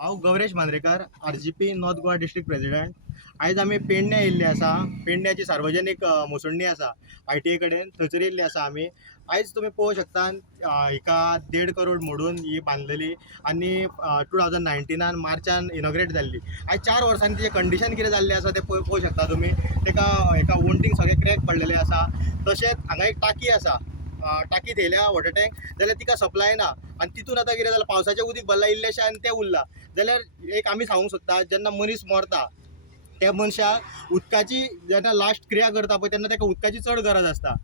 हांव गौरेश Mandrekar RGP north Goa district president. आयज आमी पेडण्या येयल्ले आसा. पेडण्याची सार्वजनीक मुसोडणी आसा ITA कडेन, थंयसर येयल्ले आसा आमी. आयज तुमी पळोवंक शकता हिका 1.5 करोड मोडून ही बांदलेली आनी 2019 मार्चान इनॉग्रेट जाल्ली. आयज 4 वर्सांनी तिचें कंडिशन कितें जाल्लें आसा तें पळोवंक शकता तुमी. तेका हेका वोंटींग सगळे क्रॅक पडलेले आसा. तशेंच हांगा एक टाकी आसा, टाकी थेयल्या वॉटर टँक, जाल्यार तिका सप्लाय ना आनी तितून आतां कितें जालां, पावसाचें उदीक भरलां इल्लेशें आनी तें उरलां. जाल्यार एक आमी सांगूंक सोदता, जेन्ना मनीस मरता त्या मनशाक उदकाची जेन्ना लास्ट क्रिया करता पळय तेन्ना ताका उदकाची चड गरज आसता.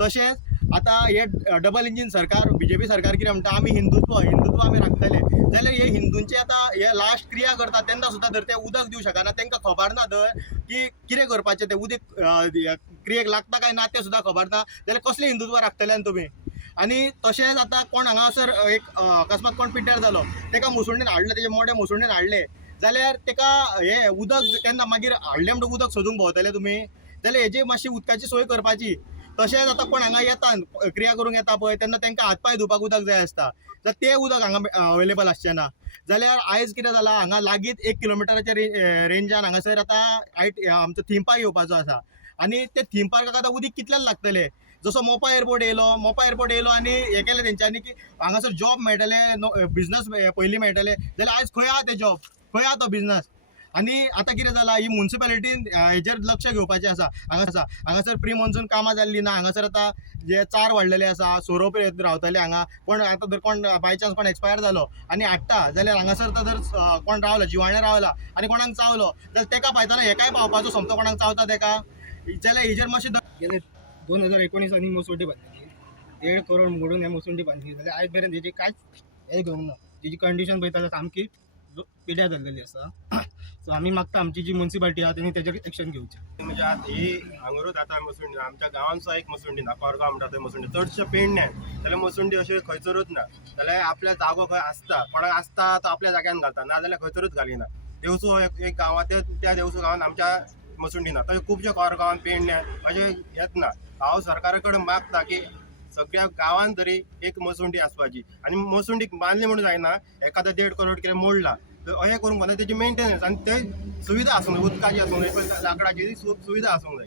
तशेंच आतां हे डबल इंजीन सरकार, BJP सरकार कितें म्हणटा, आमी हिंदुत्व आमी राखतले. जाल्यार हे हिंदूंचे आतां हे लास्ट क्रिया करता तेन्ना सुद्दां जर ते उदक दिवंक शकना, तांकां खबर ना तर की कितें करपाचें, तें उदीक क्रियेक लागता काय ना तें सुद्दां खबर ना, जाल्यार कसलें हिंदुत्व राखतले तुमी. आनी तशेंच आतां कोण हांगासर एक अकस्मात कोण पिड्ड्यार जालो, ताका मुसोडणीन हाडले, तेजे मोडे मुसोडणीन हाडले, जाल्यार ताका हे उदक तेन्ना मागीर हाडलें म्हणटकूच उदक सोदूंक भोंवतले तुमी. जाल्यार हेजी मातशी उदकाची सोय करपाची. तशेंच आतां कोण हांगा येता क्रिया करूंक येता पळय तेन्ना तांकां हात पांय धुवपाक उदक जाय आसता, जाल्यार तें उदक हांगा अवेलेबल आसचें ना. जाल्यार आयज कितें जालां, हांगा लागींच 1 किलोमिटराच्या रेंजान हांगासर आतां आमचो थीम पार्क येवपाचो आसा. आनी ते थीम पार्काक आतां उदीक कितल्यान लागतलें. जसो मोपा एअरपोर्ट येयलो आनी हें केलें तेंच्यांनी की हांगासर जॉब मेळटले, बिझनस पयलीं मेळटले, जाल्यार आयज खंय आहा ते जॉब, खंय आहा तो बिझनस. आनी आतां कितें जालां, ही म्युन्सिपालिटीन हेजेर लक्ष घेवपाचें आसा. हांगासर प्री मॉन्सून कामां जाल्लीं ना. हांगासर आतां जे चार वाडलेले आसा, सोरोप रावतले हांगा. पण आतां जर कोण बाय चान्स कोण एक्सपायर जालो आनी हाडटा, जाल्यार हांगासर जर कोण रावला, जिवाणें रावला आनी कोणाक चावलो, जाल्यार तेका पायतना हेकाय पावपाचो, सोमतो कोणाक चावता तेका, जाल्यार हेजेर मातशें गेले 2019 मुसोडी बांधली, 1.5 करोड मोडून हे मुसोडी बांधली, जाल्यार आयज मेरेन तेजी कांयच हे घेवंक ना. तेजी कंडिशन पळयता जाल्यार सामकी पिड्यार जाल्लेली आसा. सो आमी मागता आमची जी म्युन्सिपालिटी आहा तेणी तेजेर एक्शन घेवचें. म्हणजे आतां ही हांगरूच आतां मसुंडी, आमच्या गांवांत सुद्दां एक मसुंडी ना, कोरगांव म्हणटा थंय मसुंडी, चडशे पेडण्यान. जाल्यार मसुंडी अशें खंयसरूच ना. जाल्यार आपल्या जागो खंय आसता, कोणाक आसता तो आपल्या जाग्यान घालता, ना जाल्यार खंयसरूच घालिना. देवसो एक गांवांत, त्या देवसो गांवांत आमच्या मसुंडी ना. थंय खुबशे कोरगांवान पेडण्यान अशें येत ना. हांव सरकारा कडेन मागता की सगळ्या गांवांत तरी एक मसुंडी आसपाची. आनी मसुंडीक बांदली म्हणून जायना, एखादो 1.5 करोड कितें मोडला तर अशें करूंक जाय, तेजी मेंटेनन्स आनी ते सुविधा आसूंक जाय, उदकाची आसूंक जाय, लाकडाची सुविधा आसूंक जाय.